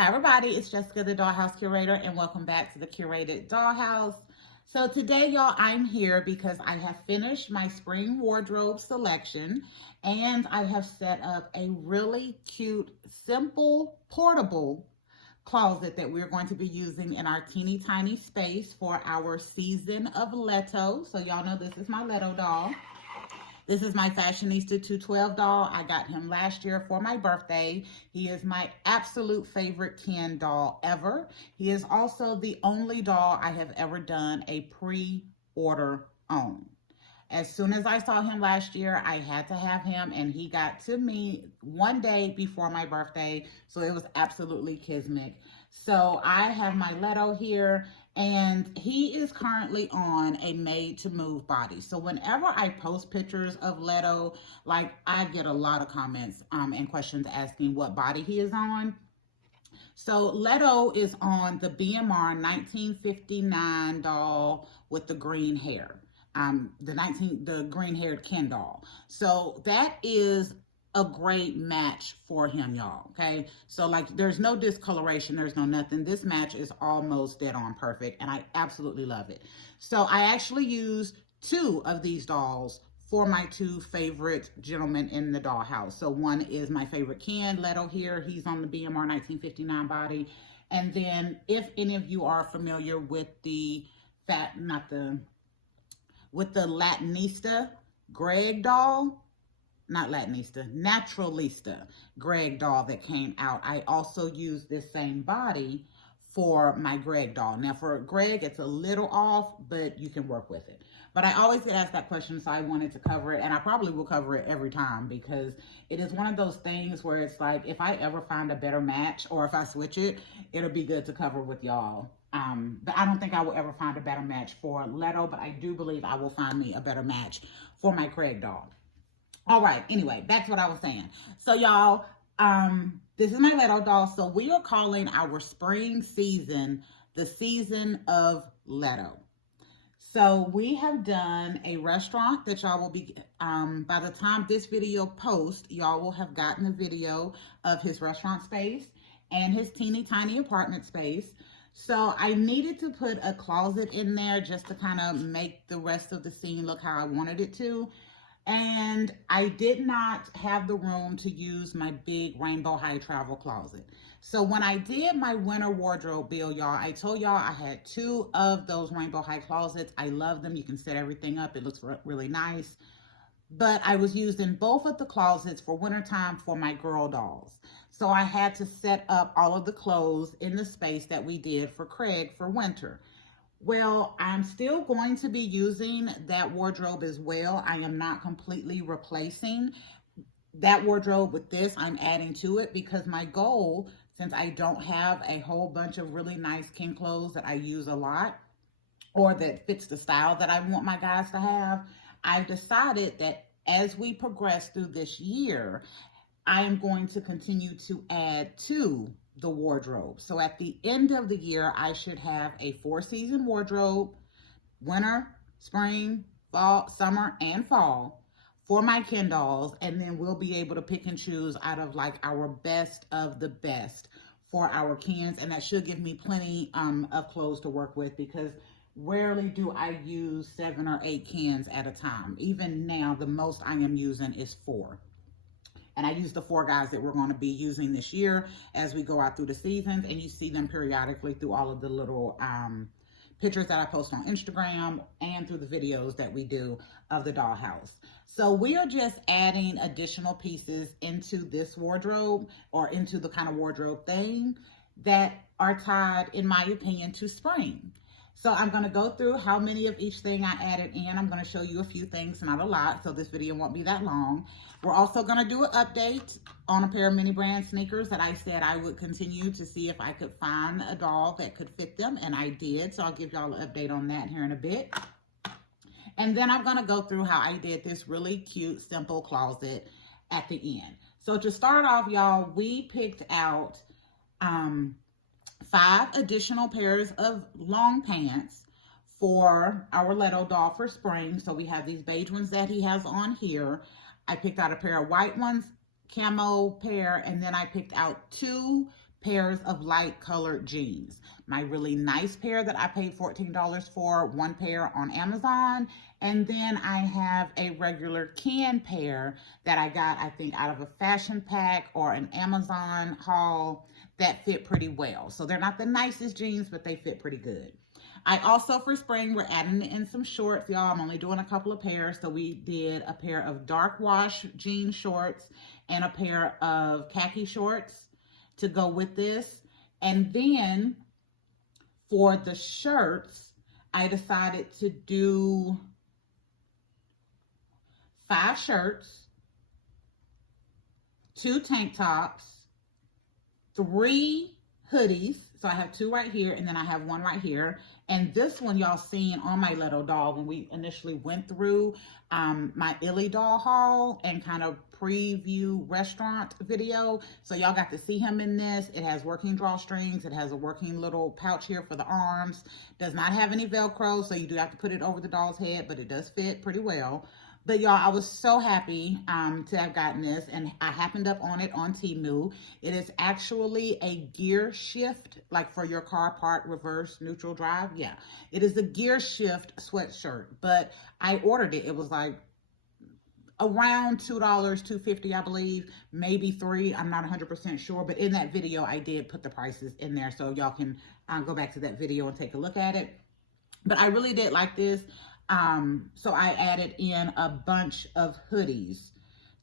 Hi everybody, it's Jessica the Dollhouse Curator and welcome back to the Curated Dollhouse. So today y'all, I'm here because I have finished my spring wardrobe selection and I have set up a really cute, simple, portable closet that we're going to be using in our teeny tiny space for our season of Leto. So y'all know this is my Leto doll. This is my Fashionista 212 doll. I got him last year for my birthday. He is my absolute favorite Ken doll ever. He is also the only doll I have ever done a pre-order on. As soon as I saw him last year, I had to have him, and he got to me one day before my birthday, so it was absolutely kismet. So I have my Leto here, and he is currently on a made-to-move body. So whenever I post pictures of Leto, like, I get a lot of comments and questions asking what body he is on. So Leto is on the BMR 1959 doll with the green hair. The green haired Ken doll. So that is a great match for him, y'all. Okay. So like there's no discoloration, there's no nothing. This match is almost dead on perfect and I absolutely love it. So I actually use two of these dolls for my two favorite gentlemen in the dollhouse. So one is my favorite Ken, Leto here. He's on the BMR 1959 body. And then if any of you are familiar with the Latinista Greg doll, not Latinista, Naturalista Greg doll that came out, I also use this same body for my Greg doll. Now for Greg, it's a little off, but you can work with it. But I always get asked that question, so I wanted to cover it, and I probably will cover it every time because it is one of those things where it's like, if I ever find a better match or if I switch it, it'll be good to cover with y'all. But I don't think I will ever find a better match for Leto, but I do believe I will find me a better match for my Craig doll. All right, anyway, that's what I was saying. So y'all, this is my Leto doll. So we are calling our spring season the season of Leto. So we have done a restaurant that y'all will be, by the time this video posts, y'all will have gotten a video of his restaurant space and his teeny tiny apartment space. So I needed to put a closet in there just to kind of make the rest of the scene look how I wanted it to. And I did not have the room to use my big rainbow high travel closet. So when I did my winter wardrobe bill, y'all, I told y'all I had two of those rainbow high closets. I love them. You can set everything up. It looks really nice. But I was using both of the closets for wintertime for my girl dolls. So I had to set up all of the clothes in the space that we did for Craig for winter. Well, I'm still going to be using that wardrobe as well. I am not completely replacing that wardrobe with this. I'm adding to it because my goal, since I don't have a whole bunch of really nice Ken clothes that I use a lot or that fits the style that I want my guys to have, I've decided that as we progress through this year, I am going to continue to add to the wardrobe. So at the end of the year, I should have a 4-season wardrobe, winter, spring, fall, summer, and fall for my Ken dolls. And then we'll be able to pick and choose out of like our best of the best for our Kens. And that should give me plenty of clothes to work with because rarely do I use 7 or 8 Kens at a time. Even now, the most I am using is 4. And I use the 4 guys that we're going to be using this year as we go out through the seasons. And you see them periodically through all of the little pictures that I post on Instagram and through the videos that we do of the dollhouse. So we are just adding additional pieces into this wardrobe or into the kind of wardrobe thing that are tied, in my opinion, to spring. So I'm going to go through how many of each thing I added in. I'm going to show you a few things, not a lot, so this video won't be that long. We're also going to do an update on a pair of mini brand sneakers that I said I would continue to see if I could find a doll that could fit them, and I did. So I'll give y'all an update on that here in a bit. And then I'm going to go through how I did this really cute, simple closet at the end. So to start off, y'all, we picked out 5 additional pairs of long pants for our Leto doll for spring. So we have these beige ones that he has on here. I picked out a pair of white ones, camo pair, and then I picked out 2 pairs of light colored jeans. My really nice pair that I paid $14 for, one pair on Amazon. And then I have a regular can pair that I got, I think, out of a fashion pack or an Amazon haul that fit pretty well. So they're not the nicest jeans, but they fit pretty good. I also, for spring, we're adding in some shorts, y'all. I'm only doing a couple of pairs. So we did a pair of dark wash jean shorts and a pair of khaki shorts to go with this. And then for the shirts, I decided to do 5 shirts, 2 tank tops, 3 hoodies. So I have 2 right here, and then I have 1 right here. And this one y'all seen on my Leto doll when we initially went through my Illy doll haul and kind of preview restaurant video. So y'all got to see him in this. It has working drawstrings. It has a working little pouch here for the arms. Does not have any Velcro, so you do have to put it over the doll's head, but it does fit pretty well. But y'all, I was so happy to have gotten this, and I happened up on it on Temu. It is actually a gear shift, like for your car part, reverse, neutral drive. Yeah, it is a gear shift sweatshirt, but I ordered it. It was like around $2, $2.50, I believe, maybe $3. I'm not 100% sure, but in that video, I did put the prices in there, so y'all can go back to that video and take a look at it. But I really did like this. So I added in a bunch of hoodies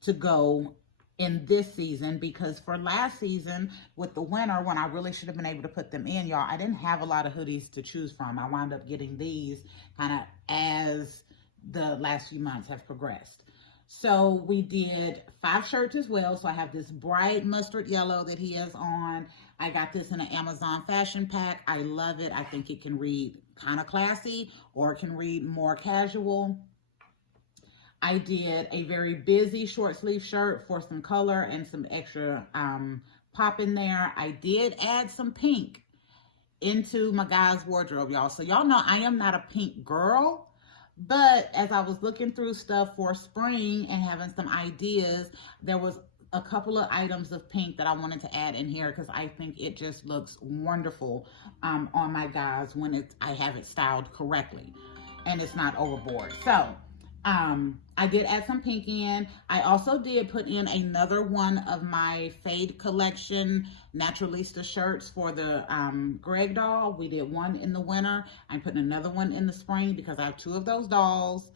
to go in this season, because for last season with the winter, when I really should have been able to put them in, y'all, I didn't have a lot of hoodies to choose from. I wound up getting these kind of as the last few months have progressed. So we did 5 shirts as well. So I have this bright mustard yellow that he has on. I got this in an Amazon fashion pack. I love it. I think it can read kind of classy, or it can read more casual. I did a very busy short sleeve shirt for some color and some extra pop in there. I did add some pink into my guy's wardrobe, y'all. So y'all know I am not a pink girl, but as I was looking through stuff for spring and having some ideas, there was a couple of items of pink that I wanted to add in here because I think it just looks wonderful on my guys when I have it styled correctly and it's not overboard. So I did add some pink in. I also did put in another one of my Fade Collection Naturalista shirts for the Greg doll. We did one in the winter. I'm putting another one in the spring because I have 2 of those dolls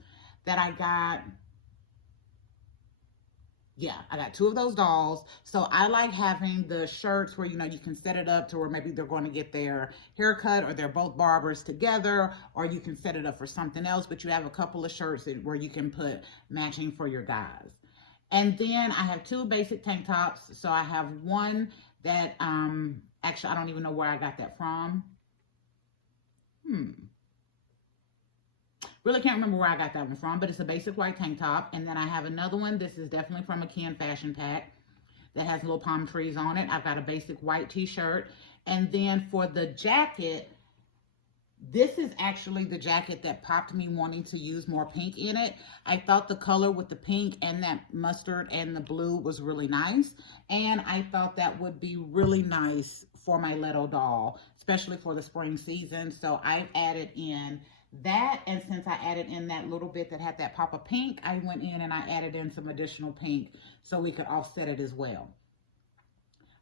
that I got. Yeah, I got 2 of those dolls. So I like having the shirts where, you know, you can set it up to where maybe they're going to get their haircut or they're both barbers together, or you can set it up for something else, but you have a couple of shirts where you can put matching for your guys. And then I have 2 basic tank tops. So I have one that, actually, I don't even know where I got that from. Really can't remember where I got that one from, but it's a basic white tank top. And then I have another one. This is definitely from a Ken fashion pack that has little palm trees on it. I've got a basic white t-shirt. And then for the jacket, this is actually the jacket that popped me wanting to use more pink in it. I thought the color with the pink and that mustard and the blue was really nice. And I thought that would be really nice for my Leto doll, especially for the spring season. So I've added in that, and since I added in that little bit that had that pop of pink, I went in and I added in some additional pink so we could offset it as well.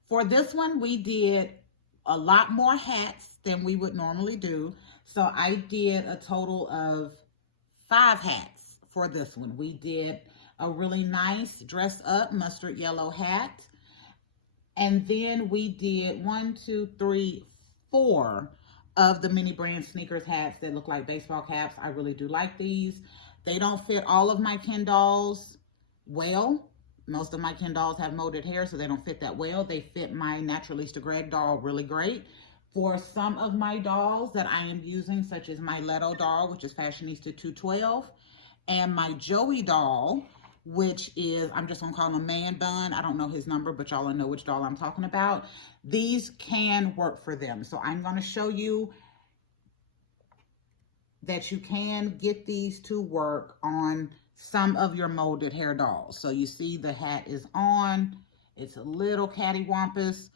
For this one, we did a lot more hats than we would normally do. So I did a total of 5 hats for this one. We did a really nice dress up mustard yellow hat. And then we did 1, 2, 3, 4 of the mini brand sneakers hats that look like baseball caps. I really do like these. They don't fit all of my Ken dolls well. Most of my Ken dolls have molded hair, so they don't fit that well. They fit my Naturalista Greg doll really great. For some of my dolls that I am using, such as my Leto doll, which is Fashionista 212, and my Joey doll, which is, I'm just gonna call him Man Bun. I don't know his number, but y'all know which doll I'm talking about. These can work for them. So I'm gonna show you that you can get these to work on some of your molded hair dolls. So you see the hat is on. It's a little cattywampus.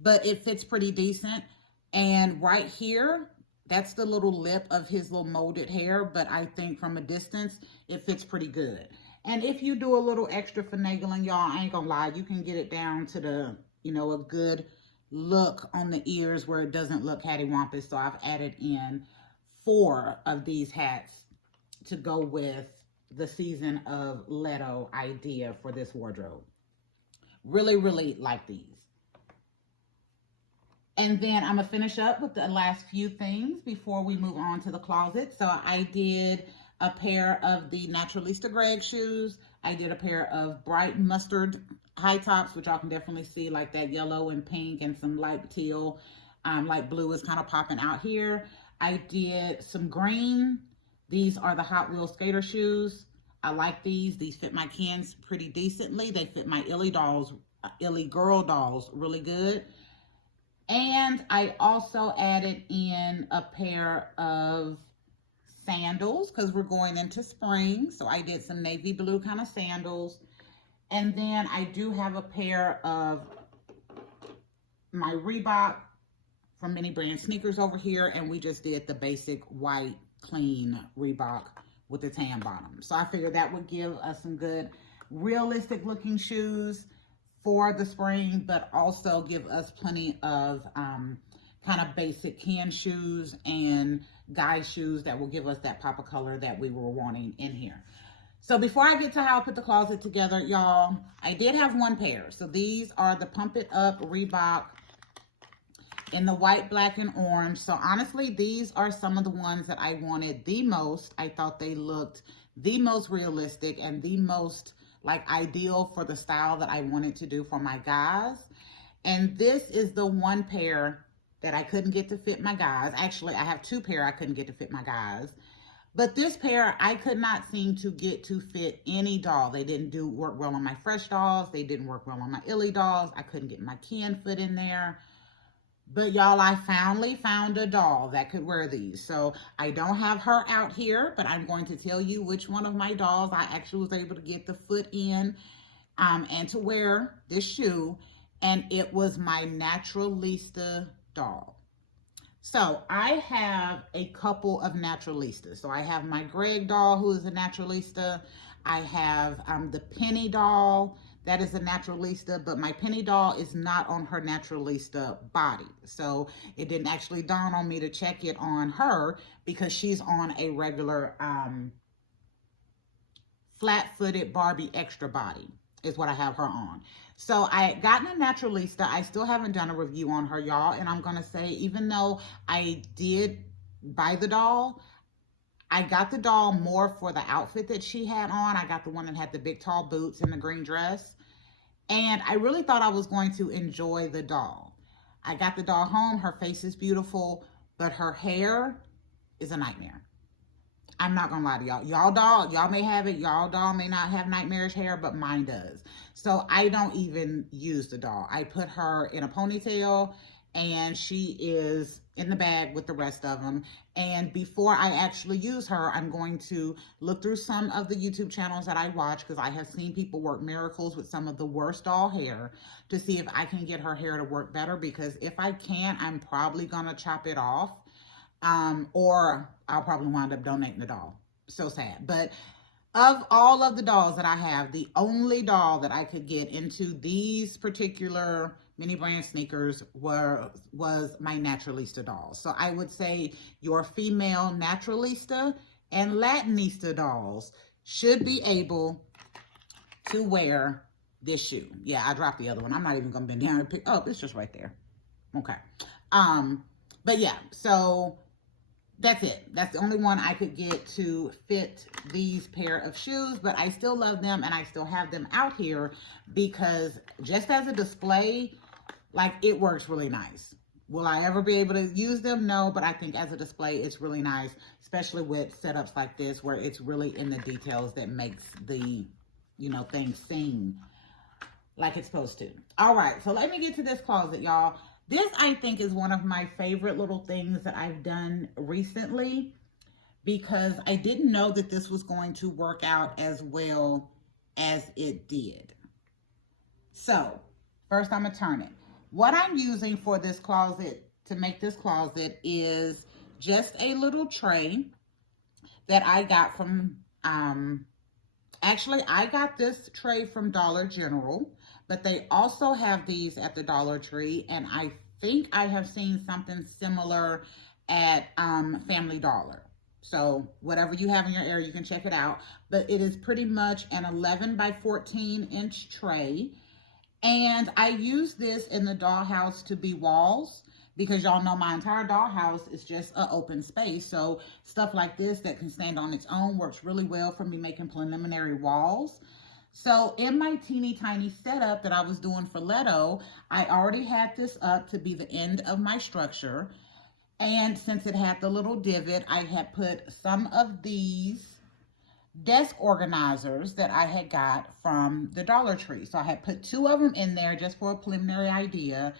but it fits pretty decent. And right here, that's the little lip of his little molded hair, but I think from a distance, it fits pretty good. And if you do a little extra finagling, y'all, I ain't gonna lie, you can get it down to the, a good look on the ears where it doesn't look cattywampus. So I've added in 4 of these hats to go with the season of Leto idea for this wardrobe. Really, really like these. And then I'm gonna finish up with the last few things before we move on to the closet. So I did a pair of the Naturalista Greg shoes. I did a pair of bright mustard high tops, which y'all can definitely see, like that yellow and pink and some light teal. Light blue is kind of popping out here. I did some green. These are the Hot Wheels skater shoes. I like these. These fit my Kens pretty decently. They fit my Illy girl dolls really good. And I also added in a pair of sandals because we're going into spring. So I did some navy blue kind of sandals. And then I do have a pair of my Reebok from Mini Brand sneakers over here. And we just did the basic white, clean Reebok with the tan bottom. So I figured that would give us some good, realistic looking shoes for the spring, but also give us plenty of kind of basic Ken shoes and guy shoes that will give us that pop of color that we were wanting in here. So before I get to how I put the closet together, y'all, I did have 1 pair. So these are the Pump It Up Reebok in the white, black, and orange. So honestly, these are some of the ones that I wanted the most. I thought they looked the most realistic and the most like ideal for the style that I wanted to do for my guys. And this is the 1 pair that I couldn't get to fit my guys. Actually, I have 2 pair I couldn't get to fit my guys. But this pair, I could not seem to get to fit any doll. They didn't work well on my Fresh dolls. They didn't work well on my Illy dolls. I couldn't get my Ken foot in there. But y'all, I finally found a doll that could wear these. So I don't have her out here, but I'm going to tell you which one of my dolls I actually was able to get the foot in and to wear this shoe. And it was my Naturalista doll. So I have a couple of Naturalistas. So I have my Greg doll, who is a Naturalista. I have the Penny doll. That is a Naturalista, but my Penny doll is not on her Naturalista body. So it didn't actually dawn on me to check it on her because she's on a regular flat-footed Barbie extra body is what I have her on. So I gotten a Naturalista. I still haven't done a review on her, y'all. And I'm going to say, even though I did buy the doll, I got the doll more for the outfit that she had on. I got the one that had the big tall boots and the green dress. And I really thought I was going to enjoy the doll. I got the doll home. Her face is beautiful, but her hair is a nightmare. I'm not gonna lie to y'all. Y'all may have it. Y'all doll may not have nightmarish hair, but mine does. So I don't even use the doll. I put her in a ponytail and she is in the bag with the rest of them. And before I actually use her, I'm going to look through some of the YouTube channels that I watch because I have seen people work miracles with some of the worst doll hair to see if I can get her hair to work better, because if I can't, I'm probably gonna chop it off. Or I'll probably wind up donating the doll. So sad. But of all of the dolls that I have, the only doll that I could get into these particular Mini Brand sneakers was my Naturalista doll. So I would say your female Naturalista and Latinista dolls should be able to wear this shoe. Yeah, I dropped the other one. I'm not even gonna bend down and pick. Oh, it's just right there. Okay. But yeah, so that's it. That's the only one I could get to fit these pair of shoes, but I still love them and I still have them out here because just as a display, like, it works really nice. Will I ever be able to use them? No, but I think as a display, it's really nice, especially with setups like this where it's really in the details that makes the, thing sing like it's supposed to. All right, so let me get to this closet, y'all. This, I think, is one of my favorite little things that I've done recently because I didn't know that this was going to work out as well as it did. So, first I'm going to turn it. What I'm using for this closet, to make this closet, is just a little tray that I got from, actually, I got this tray from Dollar General, but they also have these at the Dollar Tree, and I think I have seen something similar at Family Dollar. So whatever you have in your area, you can check it out. But it is pretty much an 11 by 14 inch tray. And I use this in the dollhouse to be walls, because y'all know my entire dollhouse is just an open space. So stuff like this that can stand on its own works really well for me making preliminary walls. So in my teeny tiny setup that I was doing for Leto, I already had this up to be the end of my structure. And since it had the little divot, I had put some of these desk organizers that I had got from the Dollar Tree. So I had put 2 of them in there just for a preliminary idea.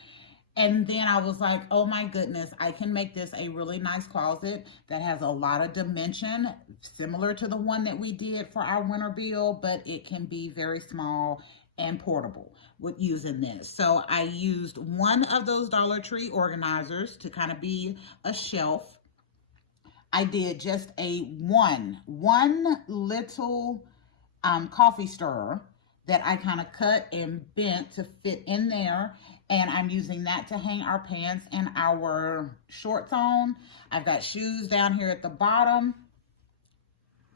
And then I was like, oh my goodness, I can make this a really nice closet that has a lot of dimension, similar to the one that we did for our winter build, but it can be very small and portable with using this. So I used one of those Dollar Tree organizers to kind of be a shelf. I did just a one little coffee stirrer that I kind of cut and bent to fit in there. And I'm using that to hang our pants and our shorts on. I've got shoes down here at the bottom.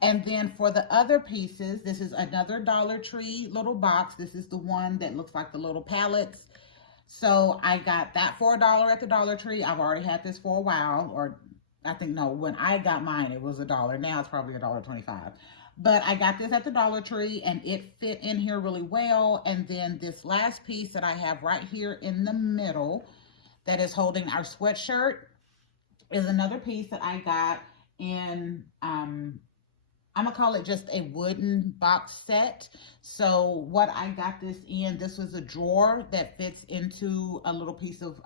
And then for the other pieces, this is another Dollar Tree little box. This is the one that looks like the little pallets. So I got that for $1 at the Dollar Tree. I've already had this for a while, or I think, no, when I got mine, it was $1. Now it's probably $1.25. But I got this at the Dollar Tree, and it fit in here really well. And then this last piece that I have right here in the middle that is holding our sweatshirt is another piece that I got in, I'm going to call it just a wooden box set. So what I got this in, this was a drawer that fits into a little piece of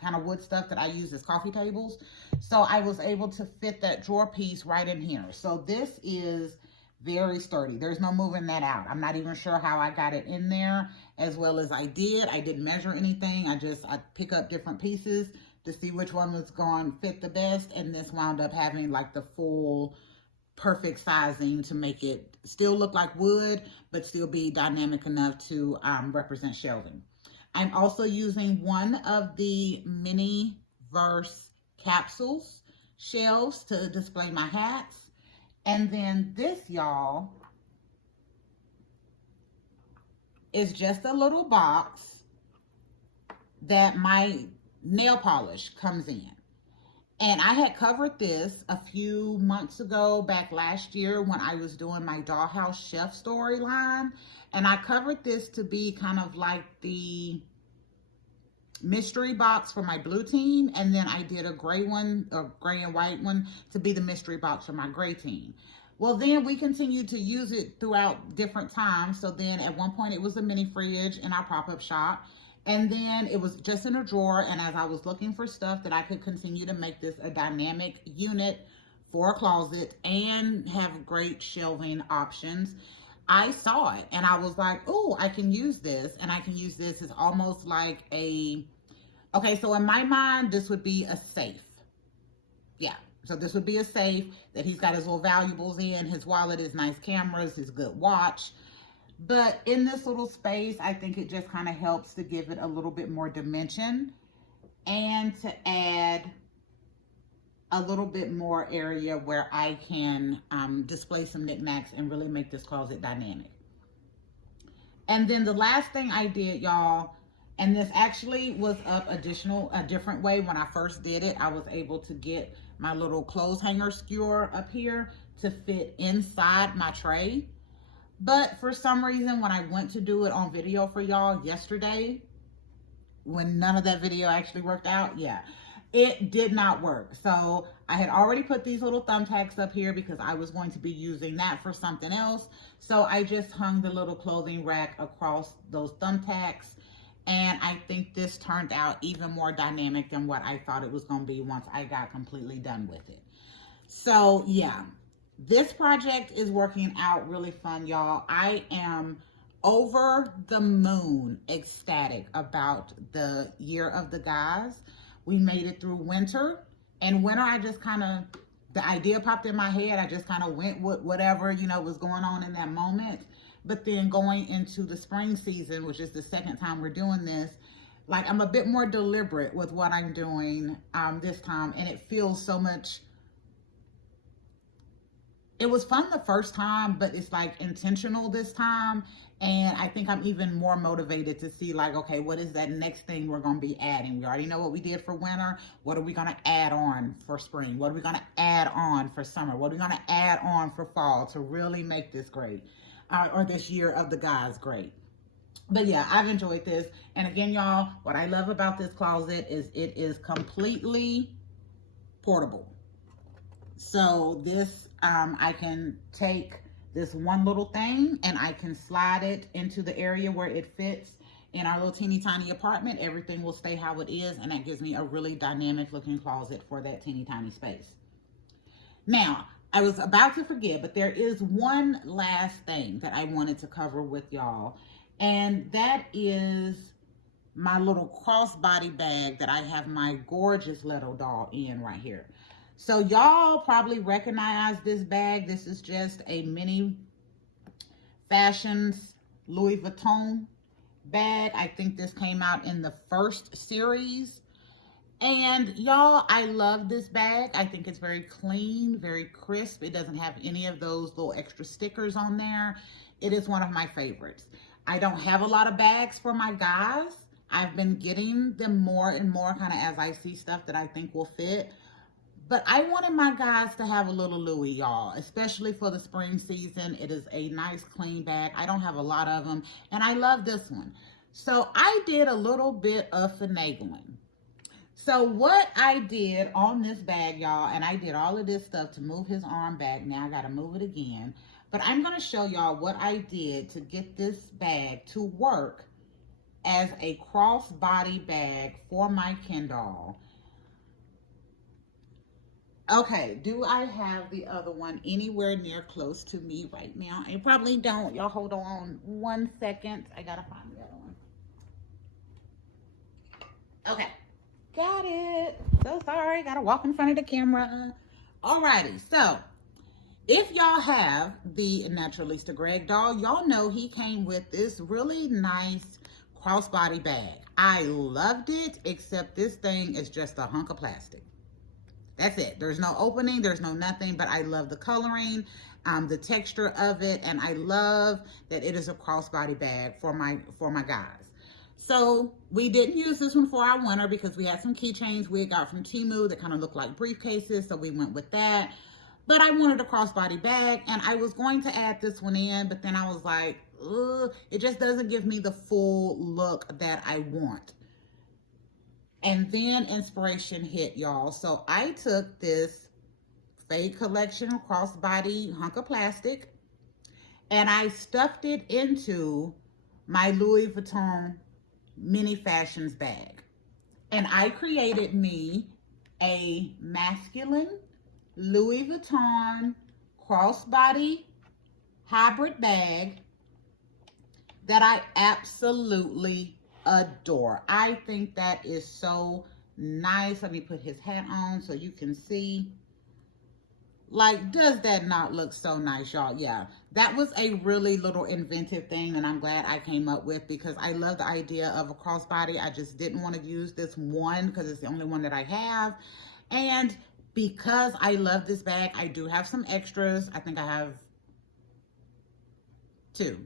kind of wood stuff that I use as coffee tables. So I was able to fit that drawer piece right in here. So this is very sturdy. There's no moving that out. I'm not even sure how I got it in there as well as I did. I didn't measure anything. I pick up different pieces to see which one was going to fit the best. And this wound up having like the full perfect sizing to make it still look like wood, but still be dynamic enough to represent shelving. I'm also using one of the mini verse capsules shelves to display my hats. And then this, y'all, is just a little box that my nail polish comes in. And I had covered this a few months ago, back last year when I was doing my Dollhouse Chef storyline. And I covered this to be kind of like the mystery box for my blue team. And then I did a gray one, a gray and white one, to be the mystery box for my gray team. Well, then we continued to use it throughout different times. So then at one point it was a mini fridge in our pop-up shop. And then it was just in a drawer. And as I was looking for stuff that I could continue to make this a dynamic unit for a closet and have great shelving options, I saw it and I was like, oh, I can use this. And I can use this as almost like okay, so in my mind, this would be a safe. Yeah, so this would be a safe that he's got his little valuables in, his wallet, his nice cameras, his good watch. But in this little space, I think it just kind of helps to give it a little bit more dimension and to add a little bit more area where I can display some knickknacks and really make this closet dynamic. And then the last thing I did, y'all, and this actually was up a different way. When I first did it, I was able to get my little clothes hanger skewer up here to fit inside my tray. But for some reason, when I went to do it on video for y'all yesterday, when none of that video actually worked out, yeah, it did not work. So I had already put these little thumbtacks up here because I was going to be using that for something else. So I just hung the little clothing rack across those thumbtacks. And I think this turned out even more dynamic than what I thought it was going to be once I got completely done with it. So yeah, this project is working out really fun, y'all. I am over the moon ecstatic about the year of the guys. We made it through winter, and winter I just kind of, the idea popped in my head. I just kind of went with whatever, you know, was going on in that moment. But then going into the spring season, which is the second time we're doing this, like I'm a bit more deliberate with what I'm doing this time, and it feels so much. It was fun the first time, but it's like intentional this time. And I think I'm even more motivated to see like, okay, what is that next thing we're going to be adding? We already know what we did for winter. What are we going to add on for spring? What are we going to add on for summer? What are we going to add on for fall to really make this great? Or this year of the guys great? But yeah, I've enjoyed this. And again, y'all, what I love about this closet is it is completely portable. So this, I can take this one little thing and I can slide it into the area where it fits in our little teeny tiny apartment. Everything will stay how it is, and that gives me a really dynamic looking closet for that teeny tiny space. Now, I was about to forget, but there is one last thing that I wanted to cover with y'all, and that is my little crossbody bag that I have my gorgeous Leto doll in right here. So y'all probably recognize this bag. This is just a mini fashions Louis Vuitton bag. I think this came out in the first series. And y'all, I love this bag. I think it's very clean, very crisp. It doesn't have any of those little extra stickers on there. It is one of my favorites. I don't have a lot of bags for my guys. I've been getting them more and more kind of as I see stuff that I think will fit. But I wanted my guys to have a little Louis, y'all, especially for the spring season. It is a nice, clean bag. I don't have a lot of them, and I love this one. So I did a little bit of finagling. So what I did on this bag, y'all, and I did all of this stuff to move his arm back. Now I got to move it again. But I'm going to show y'all what I did to get this bag to work as a crossbody bag for my Ken doll. Okay, do I have the other one anywhere near close to me right now? I probably don't. Y'all hold on 1 second. I gotta find the other one. Okay, got it. So sorry, gotta walk in front of the camera. Alrighty, so if y'all have the Naturalista Greg doll, y'all know he came with this really nice crossbody bag. I loved it, except this thing is just a hunk of plastic. That's it. There's no opening, there's no nothing, but I love the coloring, the texture of it, and I love that it is a crossbody bag for my guys. So we didn't use this one for our winter because we had some keychains we got from Temu that kind of looked like briefcases, so we went with that. But I wanted a crossbody bag, and I was going to add this one in, but then I was like, ugh, it just doesn't give me the full look that I want. And then inspiration hit, y'all. So I took this Fade Collection crossbody hunk of plastic and I stuffed it into my Louis Vuitton mini fashions bag. And I created me a masculine Louis Vuitton crossbody hybrid bag that I absolutely adore. I think that is so nice. Let me put his hat on so you can see. Like, does that not look so nice, y'all? Yeah, that was a really little inventive thing, and I'm glad I came up with, because I love the idea of a crossbody. I just didn't want to use this one because it's the only one that I have. And because I love this bag, I do have some extras. I think I have 2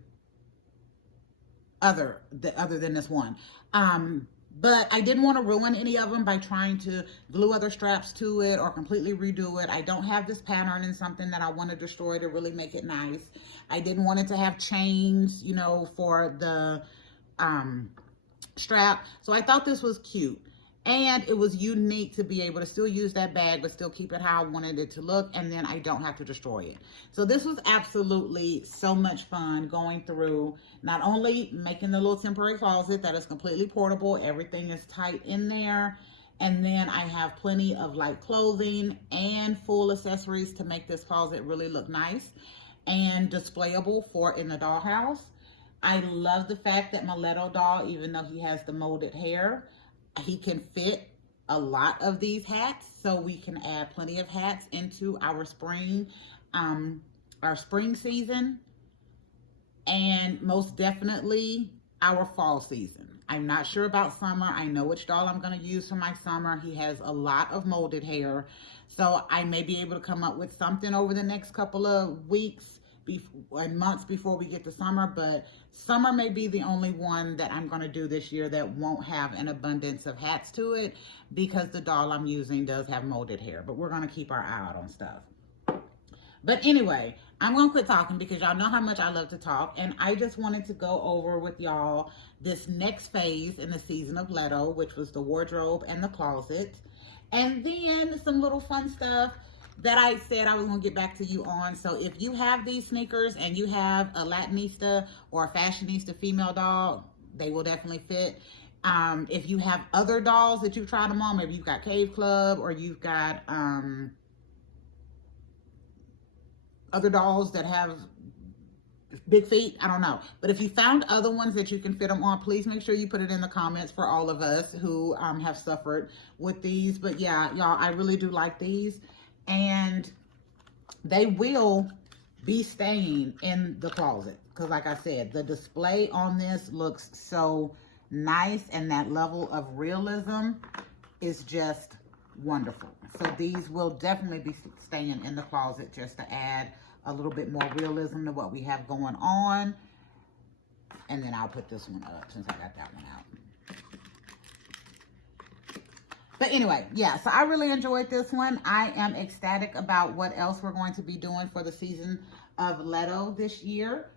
other than this one. But I didn't want to ruin any of them by trying to glue other straps to it or completely redo it. I don't have this pattern in something that I want to destroy to really make it nice. I didn't want it to have chains, you know, for the strap. So I thought this was cute. And it was unique to be able to still use that bag, but still keep it how I wanted it to look. And then I don't have to destroy it. So this was absolutely so much fun going through, not only making the little temporary closet that is completely portable. Everything is tight in there. And then I have plenty of light clothing and full accessories to make this closet really look nice and displayable for in the dollhouse. I love the fact that my Leto doll, even though he has the molded hair, he can fit a lot of these hats, so we can add plenty of hats into um, our spring season, and most definitely our fall season. I'm not sure about summer. I know which doll I'm going to use for my summer. He has a lot of molded hair, so I may be able to come up with something over the next couple of weeks and months before we get to summer, but summer may be the only one that I'm going to do this year that won't have an abundance of hats to it, because the doll I'm using does have molded hair, but we're going to keep our eye out on stuff. But anyway, I'm going to quit talking because y'all know how much I love to talk. And I just wanted to go over with y'all this next phase in the season of Leto, which was the wardrobe and the closet. And then some little fun stuff that I said I was going to get back to you on. So if you have these sneakers and you have a Latinista or a fashionista female doll, they will definitely fit. If you have other dolls that you've tried them on, maybe you've got Cave Club or you've got other dolls that have big feet, I don't know. But if you found other ones that you can fit them on, please make sure you put it in the comments for all of us who have suffered with these. But yeah, y'all, I really do like these. And they will be staying in the closet. Because like I said, the display on this looks so nice. And that level of realism is just wonderful. So these will definitely be staying in the closet just to add a little bit more realism to what we have going on. And then I'll put this one up since I got that one out. But anyway, yeah, so I really enjoyed this one. I am ecstatic about what else we're going to be doing for the season of Leto this year,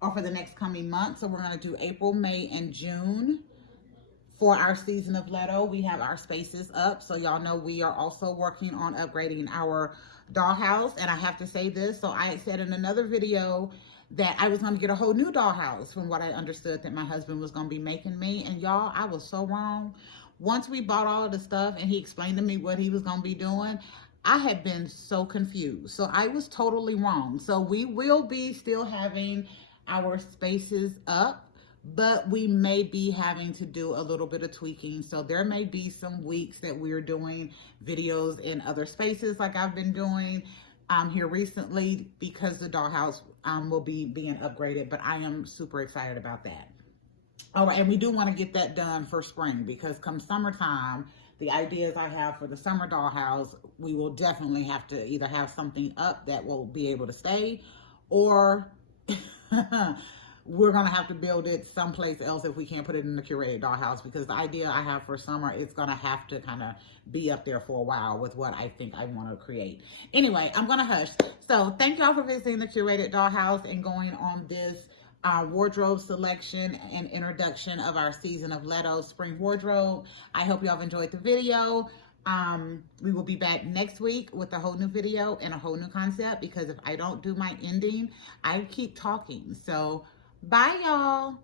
or for the next coming months. So we're going to do April, May, and June. For our season of Leto, we have our spaces up. So y'all know we are also working on upgrading our dollhouse. And I have to say this. So I said in another video that I was going to get a whole new dollhouse from what I understood that my husband was going to be making me. And y'all, I was so wrong. Once we bought all of the stuff and he explained to me what he was going to be doing, I had been so confused. So I was totally wrong. So we will be still having our spaces up, but we may be having to do a little bit of tweaking. So there may be some weeks that we're doing videos in other spaces like I've been doing here recently, because the dollhouse will be being upgraded. But I am super excited about that. Oh, and we do want to get that done for spring, because come summertime, the ideas I have for the summer dollhouse, we will definitely have to either have something up that will be able to stay, or we're going to have to build it someplace else if we can't put it in the curated dollhouse, because the idea I have for summer is going to have to kind of be up there for a while with what I think I want to create. Anyway, I'm going to hush. So thank y'all for visiting the curated dollhouse and going on this wardrobe selection and introduction of our season of Leto spring wardrobe. I hope y'all have enjoyed the video. We will be back next week with a whole new video and a whole new concept, because if I don't do my ending, I keep talking. So bye y'all.